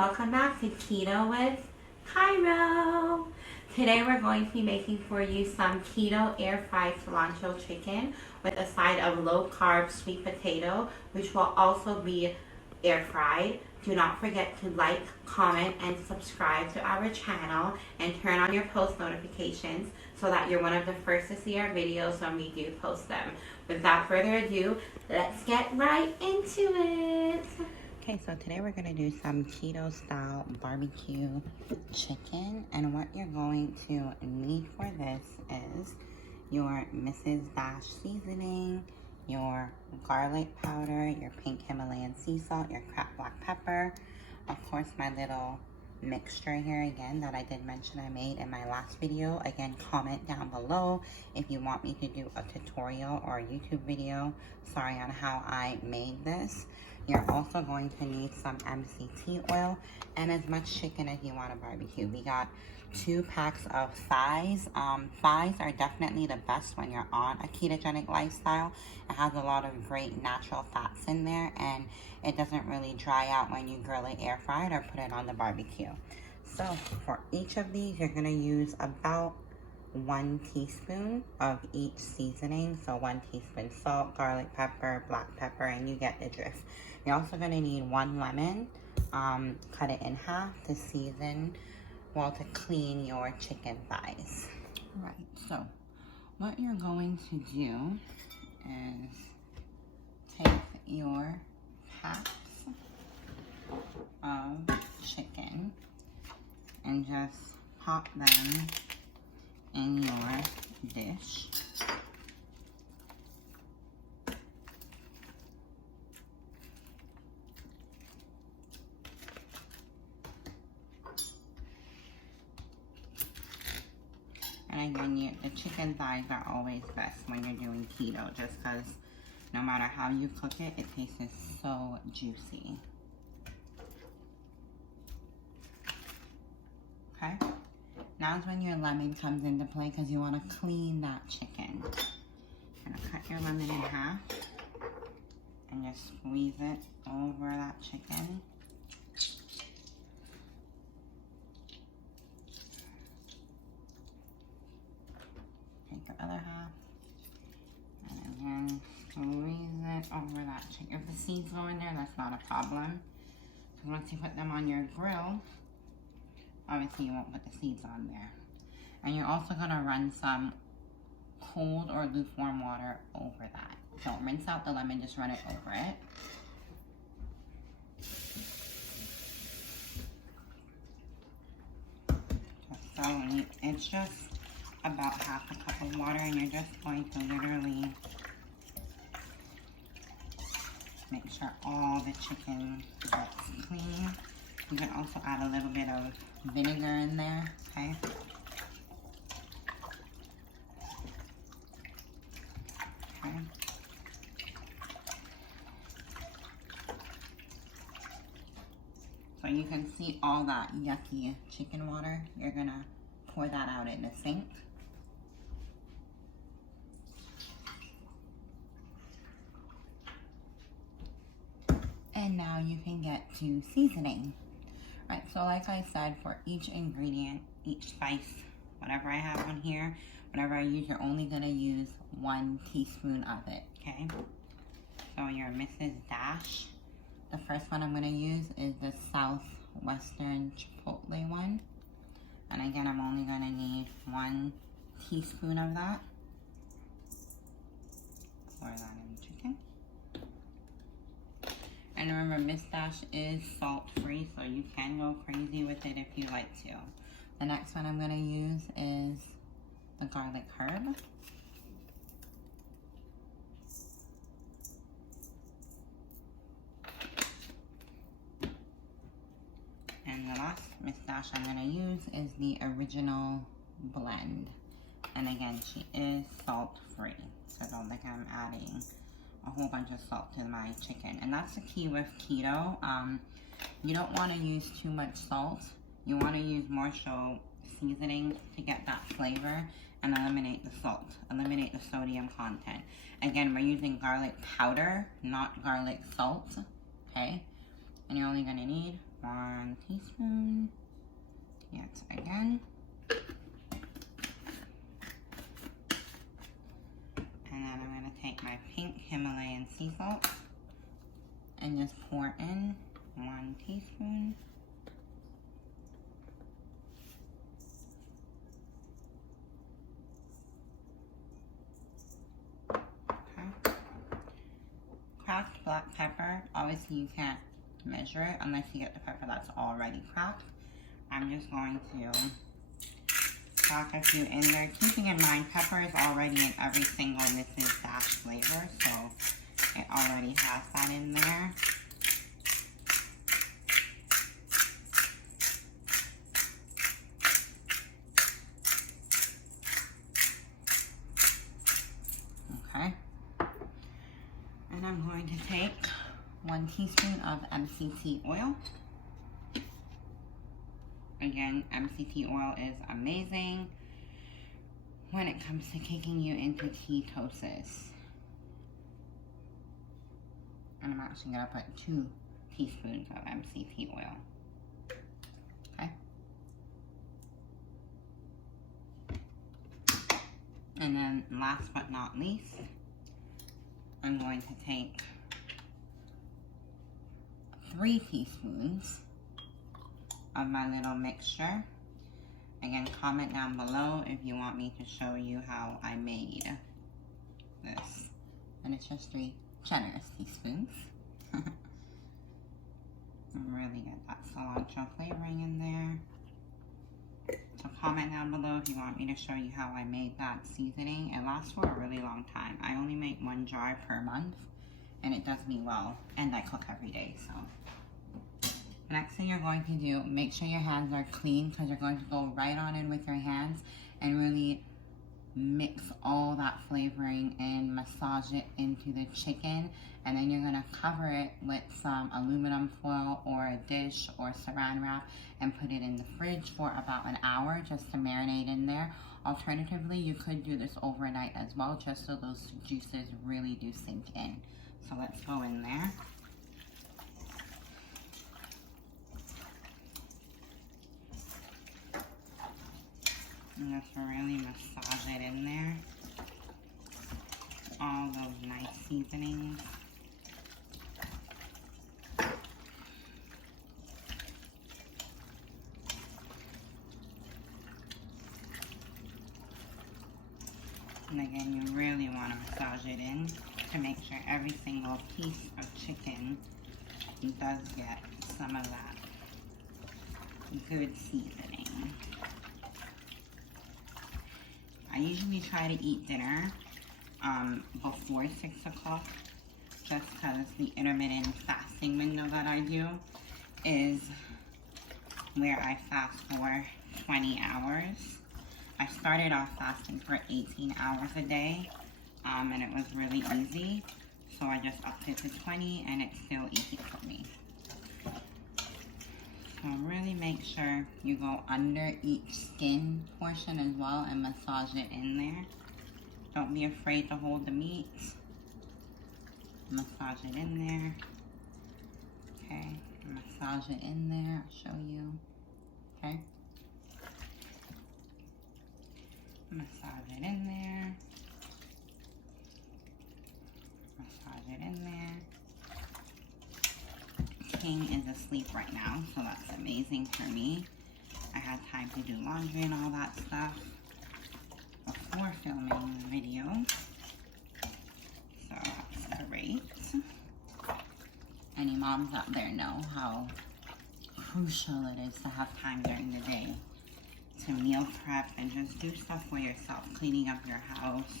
welcome back to Keto with Kairo. Today we're going to be making for you some keto air fried cilantro chicken with a side of low carb sweet potato, which will also be air fried. Do not forget to like, comment, and subscribe to our channel and turn on your post notifications so that you're one of the first to see our videos when we do post them. Without further ado, let's get right into it. Okay, so today we're gonna do some keto style barbecue chicken, and what you're going to need for this is your Mrs. Dash seasoning, your garlic powder, your pink Himalayan sea salt, your cracked black pepper, of course my little mixture here again that I did mention I made in my last video. Again, comment down below if you want me to do a tutorial or a YouTube video, sorry, on how I made this. You're also going to need some MCT oil and as much chicken as you want to barbecue. We got 2 packs of thighs. Thighs are definitely the best when you're on a ketogenic lifestyle. It has a lot of great natural fats in there, and it doesn't really dry out when you grill it air fried or put it on the barbecue. So for each of these, you're going to use about 1 teaspoon of each seasoning. So 1 teaspoon salt, garlic pepper, black pepper, and you get the drift. You're also going to need 1 lemon. Cut it in half to season, well, to clean your chicken thighs. Right, so what you're going to do is take your packs of chicken and just pop them in your dish. And again, the chicken thighs are always best when you're doing keto, just because no matter how you cook it, it tastes so juicy. Okay? Now is when your lemon comes into play, because you want to clean that chicken. You're going to cut your lemon in half and just squeeze it over that chicken. Take the other half and again squeeze it over that chicken. If the seeds go in there, that's not a problem. Because once you put them on your grill, obviously you won't put the seeds on there. And you're also going to run some cold or lukewarm water over that. Don't rinse out the lemon, just run it over it. So it's just about half a cup of water, and you're just going to literally make sure all the chicken gets clean. You can also add a little bit of vinegar in there, okay? Okay. So you can see all that yucky chicken water. You're gonna pour that out in the sink. And now you can get to seasoning. Right, so like I said, for each ingredient, each spice, whatever I have on here, whatever I use, you're only gonna use 1 teaspoon of it, okay? So your Mrs. Dash, the first one I'm gonna use is the Southwestern Chipotle one. And again, I'm only gonna need 1 teaspoon of that. Pour that in the chicken. And remember, Miss Dash is salt-free, so you can go crazy with it if you like to. The next one I'm going to use is the garlic herb. And the last Miss Dash I'm going to use is the original blend. And again, she is salt-free, so don't think I'm adding a whole bunch of salt to my chicken. And that's the key with keto. You don't want to use too much salt. You want to use more so seasoning to get that flavor and eliminate the salt, eliminate the sodium content. Again, we're using garlic powder, not garlic salt, okay? And you're only gonna need 1 teaspoon yet again. And then I'm going to take my pink Himalayan sea salt and just pour in 1 teaspoon. Okay. Cracked black pepper, obviously you can't measure it unless you get the pepper that's already cracked. I'm just going to crack a few in there, keeping in mind pepper is already in every single Mrs. Dash flavor, so it already has that in there. Okay, and I'm going to take 1 teaspoon of MCT oil. Again, MCT oil is amazing when it comes to kicking you into ketosis. And I'm actually going to put 2 teaspoons of MCT oil. Okay. And then last but not least, I'm going to take 3 teaspoons of my little mixture. Again, comment down below if you want me to show you how I made this. And it's just 3 generous teaspoons. Really get that cilantro flavoring in there. So comment down below if you want me to show you how I made that seasoning. It lasts for a really long time. I only make 1 jar per month and it does me well. And I cook every day, so. The next thing you're going to do, make sure your hands are clean because you're going to go right on in with your hands and really mix all that flavoring and massage it into the chicken. And then you're going to cover it with some aluminum foil or a dish or saran wrap and put it in the fridge for about an hour just to marinate in there. Alternatively, you could do this overnight as well, just so those juices really do sink in. So let's go in there. And just really massage it in there. All those nice seasonings. And again, you really want to massage it in to make sure every single piece of chicken does get some of that good seasoning. I usually try to eat dinner before 6 o'clock, just because the intermittent fasting window that I do is where I fast for 20 hours. I started off fasting for 18 hours a day, and it was really easy, so I just upped it to 20, and it's still easy for me. So really make sure you go under each skin portion as well and massage it in there. Don't be afraid to hold the meat. Massage it in there. Okay, massage it in there, I'll show you. Okay. Massage it in there. Massage it in there. King is asleep right now, so that's amazing for me. I had time to do laundry and all that stuff before filming the video, so that's great. Any moms out there know how crucial it is to have time during the day to meal prep and just do stuff for yourself, cleaning up your house,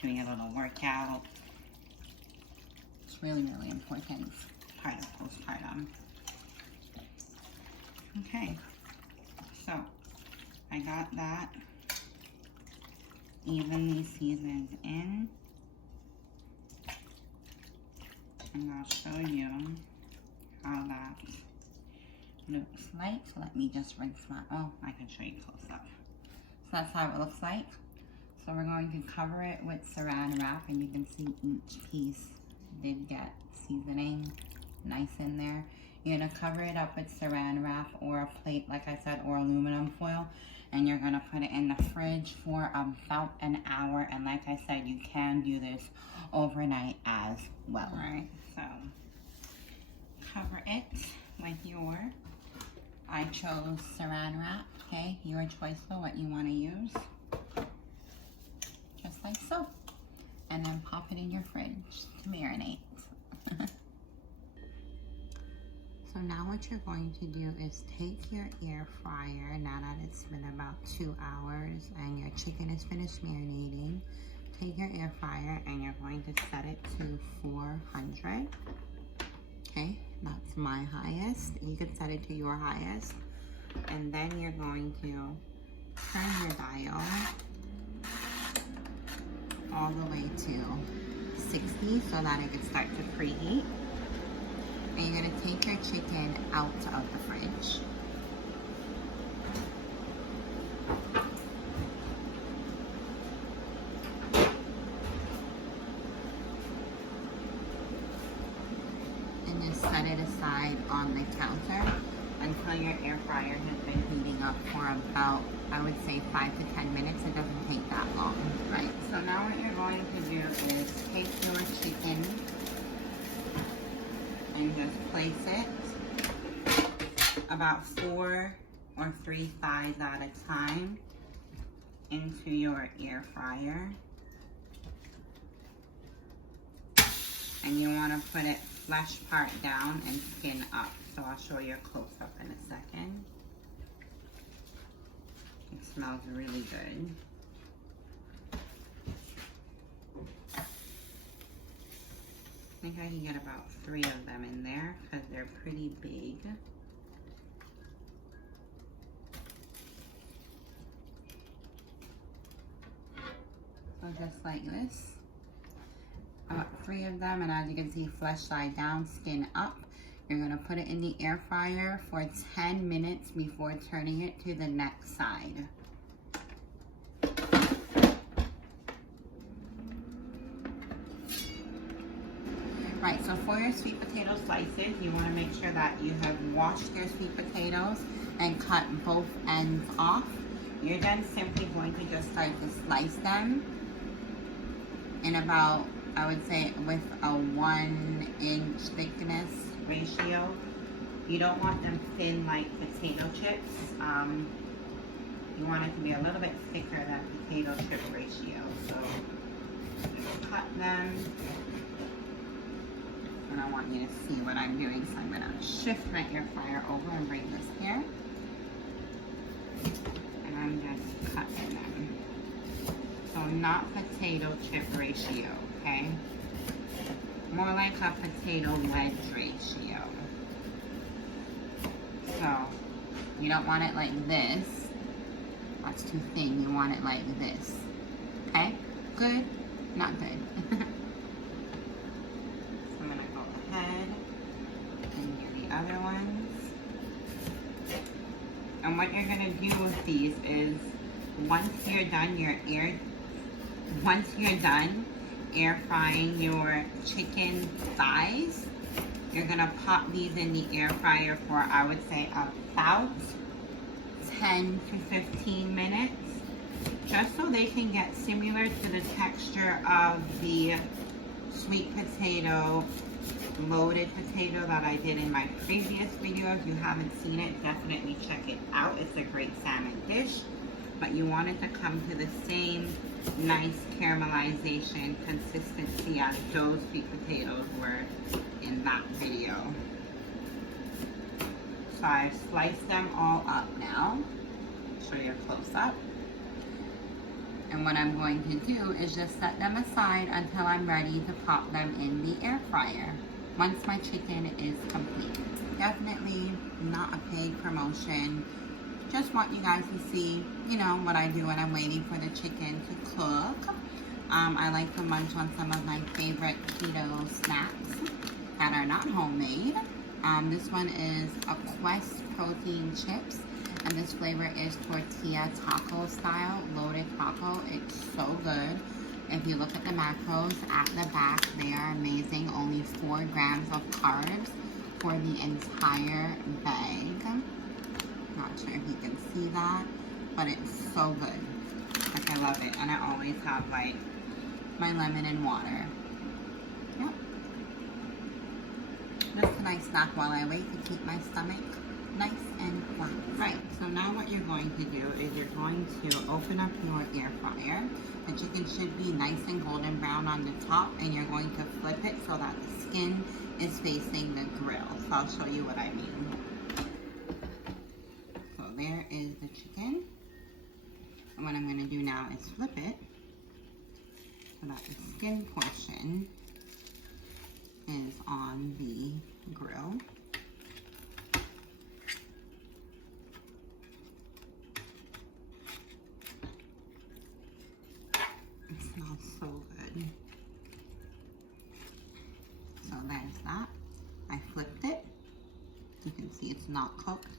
doing a little workout. It's really, really important. Part of postpartum. Okay, so I got that evenly seasoned in, and I'll show you how that looks like. Let me just rinse my, oh, I can show you close up. So that's how it looks like. So we're going to cover it with saran wrap, and you can see each piece did get seasoning nice in there. You're gonna cover it up with saran wrap or a plate, like I said, or aluminum foil. And you're gonna put it in the fridge for about an hour. And like I said, you can do this overnight as well. All right, so cover it with your, I chose saran wrap, okay? Your choice for what you wanna use. Just like so. And then pop it in your fridge to marinate. So now what you're going to do is take your air fryer, now that it's been about 2 hours and your chicken is finished marinating, take your air fryer and you're going to set it to 400. Okay, that's my highest. You can set it to your highest. And then you're going to turn your dial all the way to 60 so that it can start to preheat. And you're gonna take your chicken out of the fridge. And just set it aside on the counter until your air fryer has been heating up for about, I would say, 5 to 10 minutes. It doesn't take that long, right? So now what you're going to do is take your chicken and just place it about 4 or 3 thighs at a time into your air fryer. And you want to put it flesh part down and skin up. So I'll show you a close-up in a second. It smells really good. I think I can get about 3 of them in there because they're pretty big. So just like this. About 3 of them, and as you can see, flesh side down, skin up. You're gonna put it in the air fryer for 10 minutes before turning it to the next side. Right, so for your sweet potato slices, you want to make sure that you have washed your sweet potatoes and cut both ends off. You're then simply going to just start to slice them in about, I would say, with a 1-inch thickness ratio. You don't want them thin like potato chips. You want it to be a little bit thicker than potato chip ratio. So just cut them. And I want you to see what I'm doing, so I'm going to shift my air fryer over and bring this here. And I'm just cutting them. So not potato chip ratio, okay? More like a potato wedge ratio. So you don't want it like this. That's too thin. You want it like this. Okay? Good? Not good. Other ones. And what you're gonna do with these is once you're done air frying your chicken thighs, you're gonna pop these in the air fryer for, I would say, about 10 to 15 minutes, just so they can get similar to the texture of the sweet potato, loaded potato that I did in my previous video. If you haven't seen it, definitely check it out. It's a great salmon dish, but you want it to come to the same nice caramelization consistency as those sweet potatoes were in that video. So I've sliced them all up now. Show you a close-up. And what I'm going to do is just set them aside until I'm ready to pop them in the air fryer once my chicken is complete. Definitely not a paid promotion. Just want you guys to see, you know, what I do when I'm waiting for the chicken to cook. I like to munch on some of my favorite keto snacks that are not homemade. This one is a Quest protein chips, and this flavor is tortilla taco style, loaded taco. It's so good. If you look at the macros at the back, they are amazing. Only 4 grams of carbs, for the entire bag. Not sure if you can see that, but it's so good. Like, I love it. And I always have like my lemon and water. Yep. Just a nice snack while I wait to keep my stomach nice and flat. Right, so now what you're going to do is you're going to open up your air fryer. The chicken should be nice and golden brown on the top, and you're going to flip it so that the skin is facing the grill. So I'll show you what I mean. So there is the chicken. And what I'm going to do now is flip it so that the skin portion is on the grill. It smells so good. So there's that. I flipped it. You can see it's not cooked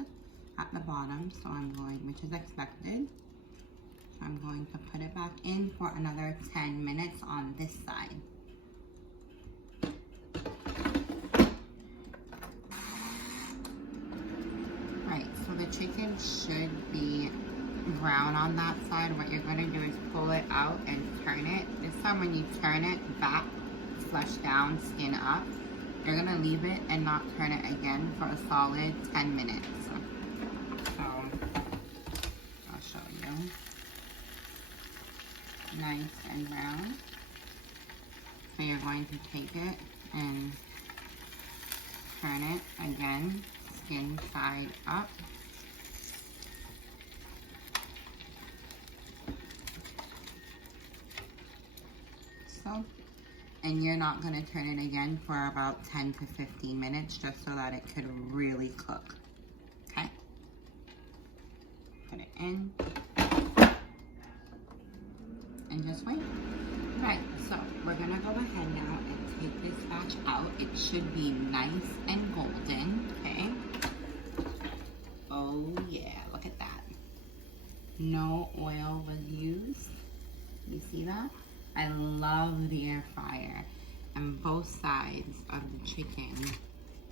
at the bottom, so I'm going, which is expected. So I'm going to put it back in for another 10 minutes on this side. Right, so the chicken should be brown on that side. What you're going to do is pull it out and turn it. This time when you turn it back, flesh down, skin up, you're going to leave it and not turn it again for a solid 10 minutes. So I'll show you. Nice and brown. So you're going to take it and turn it again, skin side up. So, and you're not going to turn it again for about 10 to 15 minutes just so that it could really cook. Okay? Put it in. And just wait. Right, so we're going to go ahead now and take this batch out. It should be nice and golden. Okay? Oh yeah, look at that. No oil was used. You see that? I love the air fryer, and both sides of the chicken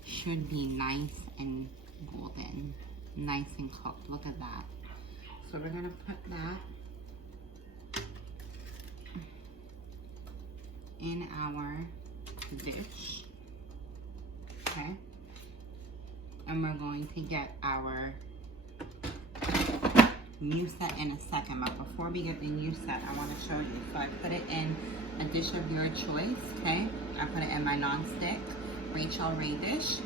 should be nice and golden, nice and cooked. Look at that. So we're gonna put that in our dish, okay? And we're going to get our new set in a second, but before we get the new set, I want to show you. So I put it in a dish of your choice, okay? I put it in my non-stick Rachel Ray dish.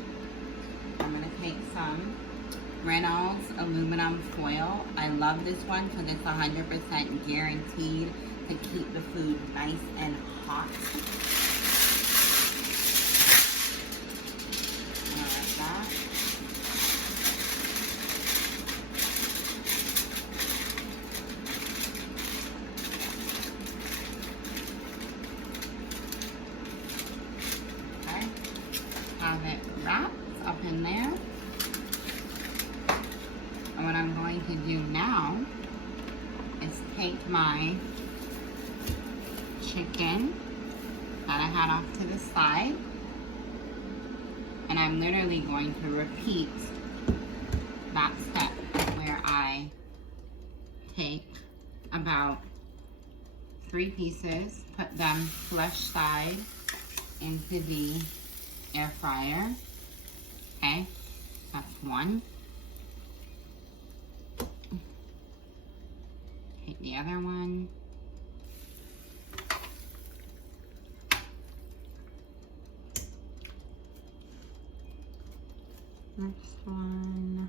I'm going to take some Reynolds aluminum foil. I love this one because it's 100% guaranteed to keep the food nice and hot. Like that. Have it wrapped up in there. And what I'm going to do now is take my chicken that I had off to the side, and I'm literally going to repeat that step where I take about 3 pieces, put them flesh side into the air fryer. Okay, that's one. Take the other one. Next one.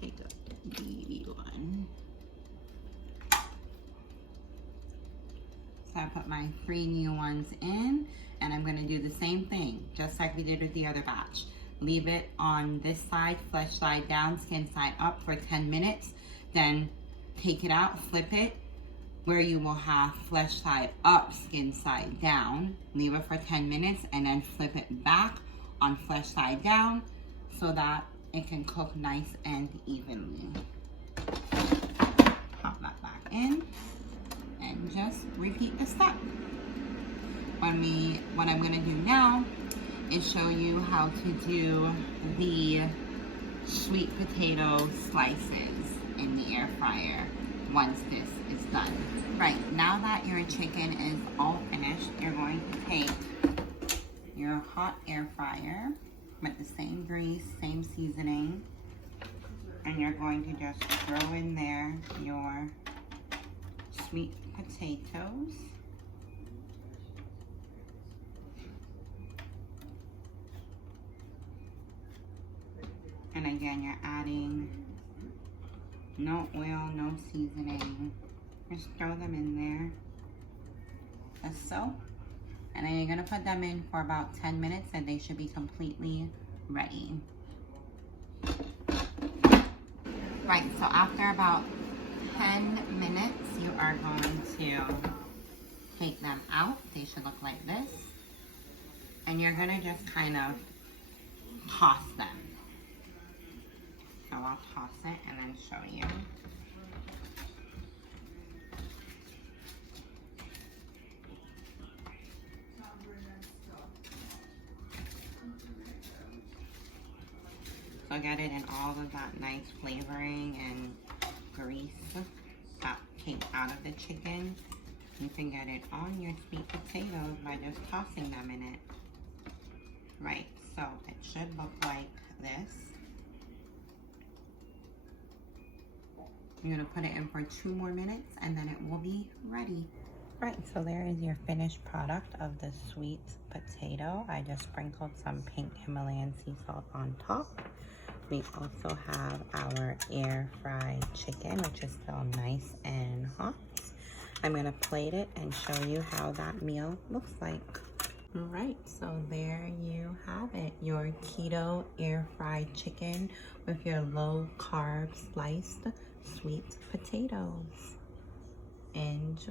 Take a baby one. So I put my 3 new ones in, and I'm going to do the same thing, just like we did with the other batch. Leave it on this side, flesh side down, skin side up for 10 minutes. Then take it out, flip it, where you will have flesh side up, skin side down. Leave it for 10 minutes, and then flip it back on flesh side down so that it can cook nice and evenly. Pop that back in. And just repeat the step. what I'm gonna do now is show you how to do the sweet potato slices in the air fryer once this is done. Right, now that your chicken is all finished, you're going to take your hot air fryer with the same grease, same seasoning, and you're going to just throw in there your sweet potatoes. And again, you're adding no oil, no seasoning. Just throw them in there, just so. And then you're gonna put them in for about 10 minutes and they should be completely ready. Right, so after about 10 minutes, you are going to take them out. They should look like this. And you're gonna just kind of toss them. So I'll toss it and then show you. So get it in all of that nice flavoring and grease that came out of the chicken. You can get it on your sweet potatoes by just tossing them in it. Right, so it should look like this. You're gonna put it in for 2 more minutes and then it will be ready. Right, so there is your finished product of the sweet potato. I just sprinkled some pink Himalayan sea salt on top. We also have our air fried chicken, which is still nice and hot. I'm gonna plate it and show you how that meal looks like. All right, so there you have it, your keto air fried chicken with your low carb sliced sweet potatoes. Enjoy.